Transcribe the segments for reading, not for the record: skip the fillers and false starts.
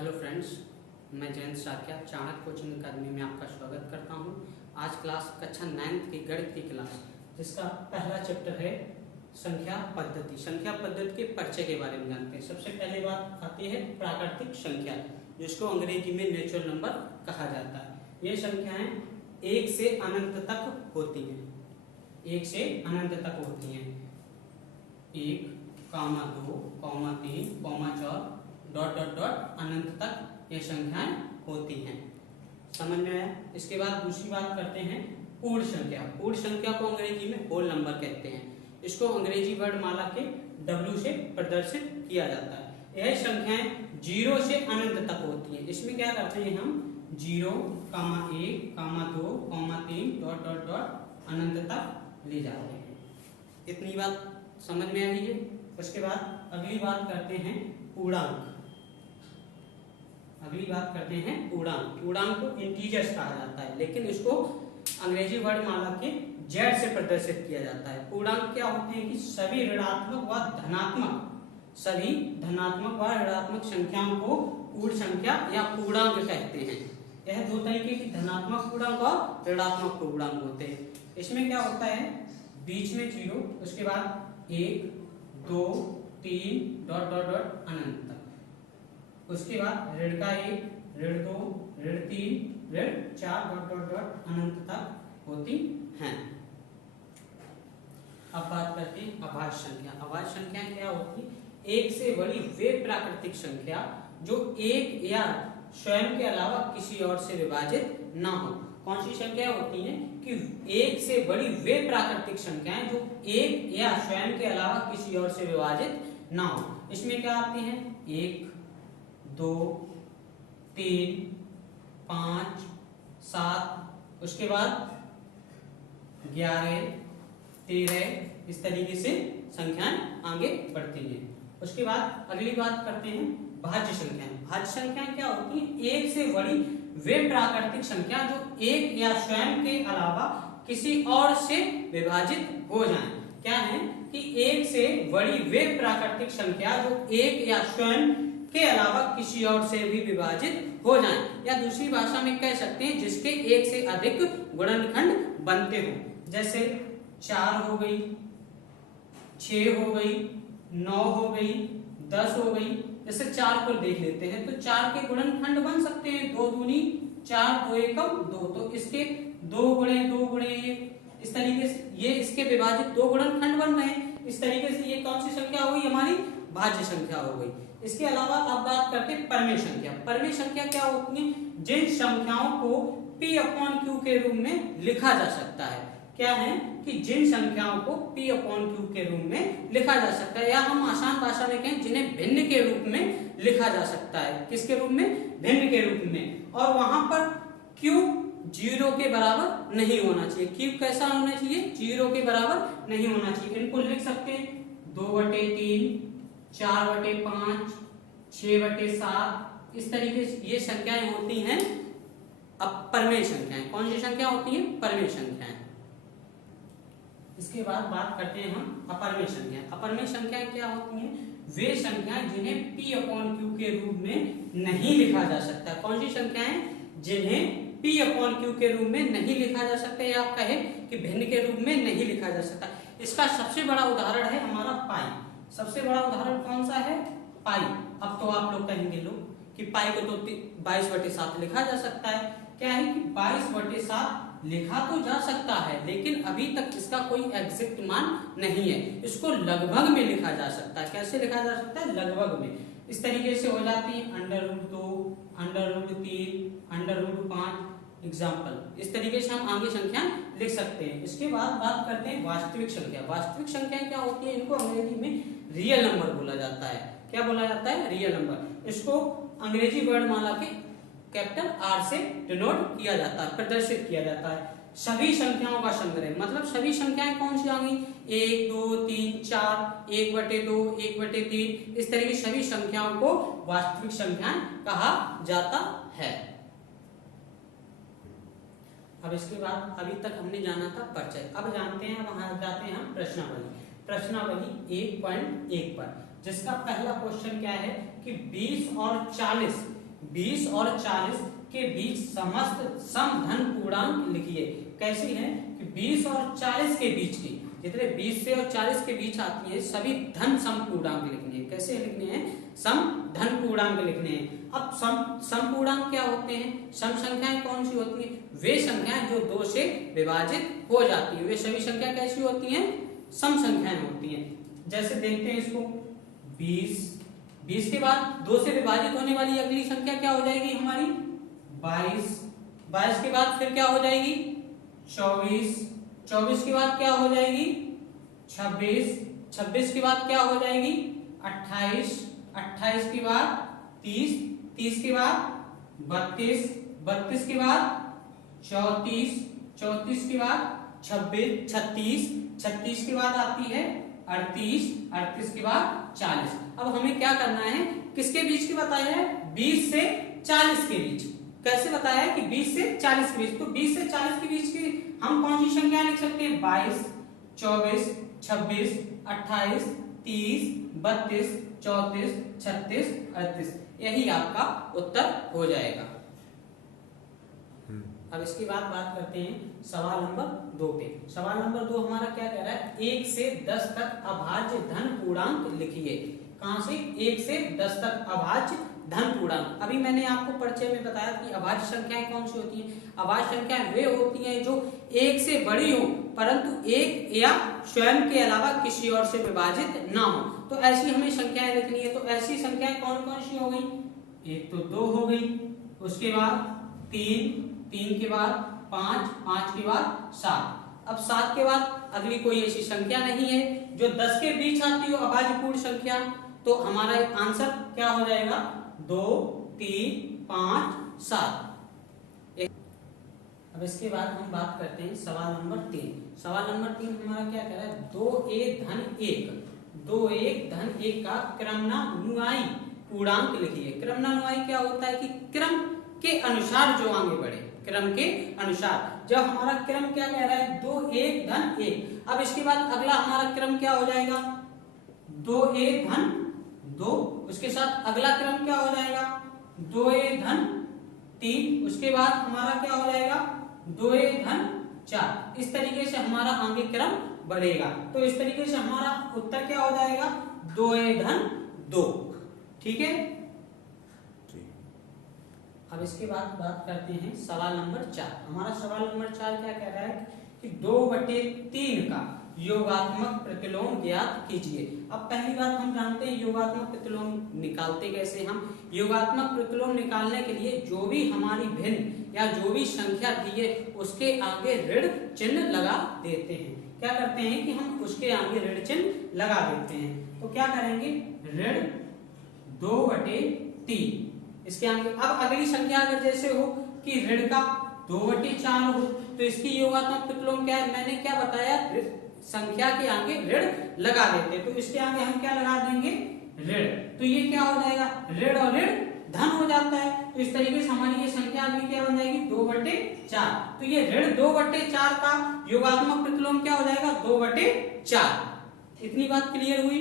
Hello friends, मैं Jayant Saikia Chanakya coaching अकादमी में आपका स्वागत करता हूं। आज क्लास कक्षा 9th की गणित की क्लास, जिसका पहला चैप्टर है संख्या पद्धति। संख्या पद्धति के परिचय के बारे में जानते हैं। सबसे पहले बात आती है प्राकृतिक संख्या, जिसको अंग्रेजी में नेचुरल नंबर कहा जाता है। ये संख्याएं 1 से अनंत तक होती हैं। 1 से अनंत तक होती हैं। 1, 2, 3, 4 डॉट डॉट डॉट अनंत तक ये संख्याएं होती हैं। समझ में आया? इसके बाद दूसरी बात करते हैं पूर्ण संख्या। पूर्ण संख्या को अंग्रेजी में होल नंबर कहते हैं। इसको अंग्रेजी वर्णमाला के W से प्रदर्शित किया जाता है। यह संख्याएं 0 से अनंत तक होती हैं। इसमें क्या करते हैं हम 0, 1, 2, 3 डॉट डॉट डॉट अनंत तक ले जाते हैं। इतनी बात समझ में आई है। उसके बाद अगली बात करते हैं पूर्णांक। पूर्णांक को इंटीजर्स कहा जाता है, लेकिन इसको अंग्रेजी वर्णमाला के Z से प्रदर्शित किया जाता है। पूर्णांक क्या होते हैं कि सभी ऋणात्मक व ऋणात्मक संख्याओं को पूर्ण संख्या या पूर्णांक कहते हैं। यह दो तरीके की धनात्मक पूर्णांक और ऋणात्मक पूर्णांक होते हैं। इसमें क्या होता है, बीच में 0, उसके बाद 1, 2, 3 डॉट डॉट डॉट अनंत तक। उसके बाद ऋण का 1, ऋण 2, ऋण 3, ऋण 4 डॉट डॉट डॉट अनंत तक होती हैं। अब बात करते हैं अभाज्य संख्या। अभाज्य संख्या क्या होती है? 1 से बड़ी वे प्राकृतिक संख्या जो 1 या स्वयं के अलावा किसी और से विभाजित ना हो। कौन सी संख्या होती है कि 1 से बड़ी वे प्राकृतिक संख्याएं जो 1 या स्वयं के अलावा किसी और से विभाजित ना हो। इसमें क्या आती हैं? 1, 2, 3, 5, 7, उसके बाद 11, 13, इस तरीके से संख्याएं आगे बढ़ती हैं। उसके बाद अगली बात करते हैं भाज्य संख्याएं। भाज्य संख्याएं क्या होती हैं? 1 से बड़ी वे प्राकृतिक संख्या जो 1 या स्वयं के अलावा किसी और से विभाजित हो जाएं। क्या है कि 1 से बड़ी वे प्राकृतिक संख्या जो 1 या स्वयं के अलावा किसी और से भी विभाजित हो जाएं, या दूसरी भाषा में कह सकते हैं जिसके 1 से अधिक गुणनखंड बनते हो। जैसे 4 हो गई, 6 हो गई, 9 हो गई, 10 हो गई। जैसे 4 को देख लेते हैं तो 4 के गुणनखंड बन सकते हैं 2 दूनी 4, 2 एकम 2, तो इसके 2 गुणे 2 गुणे 1, इस तरीके से ये इसके विभाजित 2 गुणनखंड बन रहे हैं। इस तरीके से ये कौन सी संख्या हो गई? हमारी भाज्य संख्या हो गई। इसके अलावा अब बात करते हैं परमेय संख्या। परमेय संख्या क्या होती है? जिन संख्याओं को P/Q के रूप में लिखा जा सकता है। क्या है कि जिन संख्याओं को P/Q के रूप में लिखा जा सकता है, या हम आसान भाषा में कहें जिन्हें भिन्न के रूप में लिखा जा सकता है। किसके रूप में? भिन्न के रूप में। और वहां पर Q 0 के बराबर नहीं होना चाहिए। Q कैसा होना चाहिए? 0 के बराबर नहीं होना चाहिए। इनको लिख सकते हैं 2/3, 4/5, 6/7, इस तरीके से ये संख्याएं होती हैं अपरमेय संख्याएं। कौन सी संख्या होती है? परमेय संख्याएं। इसके बाद बात करते हैं हम अपरमेय संख्याएं। अपरमेय संख्याएं क्या होती हैं? वे संख्याएं जिन्हें P/Q के रूप में नहीं लिखा जा सकता। कौन सी संख्याएं? जिन्हें P/Q के रूप में नहीं लिखा जा सकता, या आप कहें कि भिन्न के रूप में नहीं लिखा जा सकता। इसका सबसे बड़ा उदाहरण है हमारा पाई। सबसे बड़ा उदाहरण कौन सा है? पाई। अब तो आप लोग कहेंगे कि पाई को तो 22/7 लिखा जा सकता है। क्या है कि 22/7 लिखा तो जा सकता है, लेकिन अभी तक इसका कोई एग्जैक्ट मान नहीं है। इसको लगभग में लिखा जा सकता है। कैसे लिखा जा सकता है? लगभग में। इस तरीके से हो जाती है √2, √3, √5 एग्जाम्पल। इस तरीके से हम आगे संख्या लिख सकते हैं। इसके बाद बात करते हैं वास्तविक संख्या। वास्तविक संख्या क्या होती है? इनको अंग्रेजी में रियल नंबर बोला जाता है। क्या बोला जाता है? Real number. इसको अंग्रेजी वर्णमाला के कैपिटल R से डिनोट किया जाता है, प्रदर्शित किया जाता है। सभी संख्याओं का संग्रह, मतलब सभी संख्याएं कौन सी आ गई? 1, 2, 3, 4, 1/2, 1/3, इस तरह की सभी संख्याओं को वास्तविक संख्याएं कहा जाता है। अब इसके बाद अभी तक हमने जाना था परिचय। अब जानते हैं, वहां जाते हैं हम प्रश्नावली। प्रश्नावली 1.1 पर, जिसका पहला क्वेश्चन क्या है कि 20 और 40 20 और 40 के बीच समस्त सम धन पूर्णांक लिखिए। कैसी है कि 20 और 40 के बीच की, जितने 20 से और 40 के बीच आती है सभी धन सम पूर्णांक लिखने हैं। कैसे लिखने हैं? सम धन पूर्णांक लिखने हैं। अब सम पूर्णांक क्या होते हैं? सम संख्याएं कौन सी होती हैं? वे संख्याएं जो 2 से विभाजित हो जाती है। वे सभी संख्या कैसी होती हैं? सम संख्याएं होती हैं। जैसे देखते हैं इसको, 20 के बाद 2 से विभाजित होने वाली अगली संख्या क्या हो जाएगी हमारी? 22 के बाद फिर क्या हो जाएगी? 24 के बाद क्या हो जाएगी? 26 के बाद क्या हो जाएगी? 28 के बाद 30 के बाद 32 के बाद 34 के बाद 36 के बाद आती है 38 के बाद 40। अब हमें क्या करना है? किसके बीच की बताया है? 20 से 40 के बीच। कैसे बताया है कि 20 से 40 के बीच? तो 20 से 40 के बीच की हम कौन सी संख्या लिख सकते हैं? 22, 24, 26, 28, 30, 32, 34, 36, 38। यही आपका उत्तर हो जाएगा। अब इसके बाद बात करते हैं सवाल नंबर 2 पे। सवाल नंबर 2 हमारा क्या कह रहा है? 1 से 10 तक अभाज्य धन पूर्णांक लिखिए। कहां से? 1 से 10 तक अभाज्य धन पूर्णांक। अभी मैंने आपको परिचय में बताया कि अभाज्य संख्याएं कौन सी होती हैं? अभाज्य संख्याएं वे होती हैं जो 1 से बड़ी हो परंतु 1 या स्वयं के अलावा किसी और से विभाजित ना हो। तो ऐसी हमें संख्याएं लिखनी है। तो ऐसी संख्याएं कौन कौन सी हो गई? एक तो 2 हो गई, उसके बाद 3 के बाद 5 के बाद 7। अब 7 के बाद अगली कोई ऐसी संख्या नहीं है जो 10 के बीच आती हो अभाज्य पूर्ण संख्या। तो हमारा आंसर क्या हो जाएगा? 2, 3, 5, 7। अब इसके बाद हम बात करते हैं सवाल नंबर 3। सवाल नंबर 3 हमारा क्या कह रहा है? 2a धन 1 का क्रमानुयायी पूर्णांक लिखिए। क्रमानुयायी क्या होता है कि क्रम के अनुसार जो आगे बढ़े, क्रम के अनुसार। जब हमारा क्रम क्या कह रहा है? 2a धन 1। अब इसके बाद अगला हमारा क्रम क्या हो जाएगा? 2a धन 2। उसके साथ अगला क्रम क्या हो जाएगा? 2a धन 3। उसके बाद हमारा क्या हो जाएगा? 2a धन 4। इस तरीके से हमारा आगे क्रम बढ़ेगा। तो इस तरीके से हमारा उत्तर क्या हो जाएगा? 2a धन 2। ठीक है। अब इसके बाद बात करते हैं सवाल नंबर 4। हमारा सवाल नंबर 4 क्या कह रहा है कि 2/3 का योगात्मक प्रतिलोम ज्ञात कीजिए। अब पहली बात हम जानते हैं योगात्मक प्रतिलोम निकालते कैसे। हम योगात्मक प्रतिलोम निकालने के लिए जो भी हमारी भिन्न या जो भी संख्या दी है उसके आगे ऋण चिन्ह लगा देते हैं। क्या करते हैं कि हम उसके आगे ऋण चिन्ह लगा देते हैं। तो क्या करेंगे? ऋण 2/3। इसके आगे अब अगली संख्या अगर जैसे हो कि ऋण का 2/4 हो तो इसकी योगात्मक प्रतिलोम क्या है? मैंने क्या बताया? संख्या के आगे ऋण लगा देते। तो इसके आगे हम क्या लगा देंगे? ऋण। तो ये क्या हो जाएगा? ऋण और ऋण धन हो जाता है। तो इस तरीके से हमारी ये संख्या अगली क्या बन जाएगी? 2/4। तो ये ऋण 2/4 का योगात्मक प्रतिलोम क्या हो जाएगा? 2/4। इतनी बात क्लियर हुई।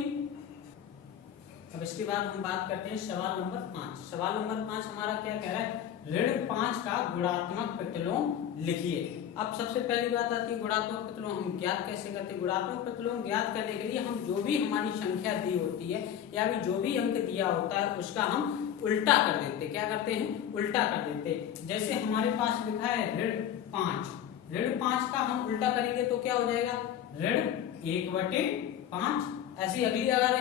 अब इसके बाद हम बात करते हैं सवाल नंबर 5। सवाल नंबर 5 हमारा क्या कह रहा है? ऋण 5 का गुणात्मक प्रतिलोम लिखिए। अब सबसे पहली बात आती है गुणात्मक प्रतिलोम हम ज्ञात कैसे करते हैं? गुणात्मक प्रतिलोम ज्ञात करने के लिए हम जो भी हमारी संख्या दी होती है या भी जो भी अंक दिया होता है उसका हम उल्टा कर देते। क्या करते हैं? उल्टा कर देते। जैसे हमारे पास लिखा है ऋण 5। ऋण 5 का हम उल्टा करेंगे तो क्या हो जाएगा? ऋण 1/5। ऐसी अगली अगर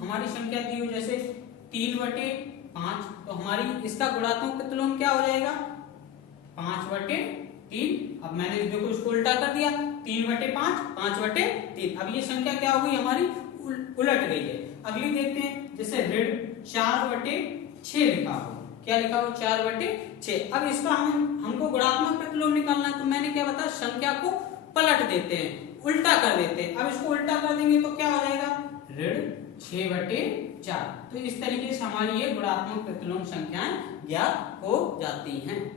हमारी संख्या दी हो जैसे 3/5 तो हमारी इसका गुणात्मक प्रतिलोम क्या हो जाएगा? 5/3। अब मैंने देखो इसको उल्टा कर दिया, 3/5 5/3। अब ये संख्या क्या हो गई? हमारी उलट गई है। अगली देखते हैं जैसे ऋण 4/6 लिखा हो। क्या लिखा हो? 4/6। अब इसका हमको गुणात्मक प्रतिलोम निकालना है। तो मैंने क्या बताया? संख्या को पलट देते हैं, उल्टा कर देते हैं। अब इसको उल्टा कर देंगे तो क्या हो जाएगा? ऋण 6/4। तो इस तरीके से हमारी ये गुणात्मक प्रतिलोम संख्याएं ज्ञात हो जाती हैं।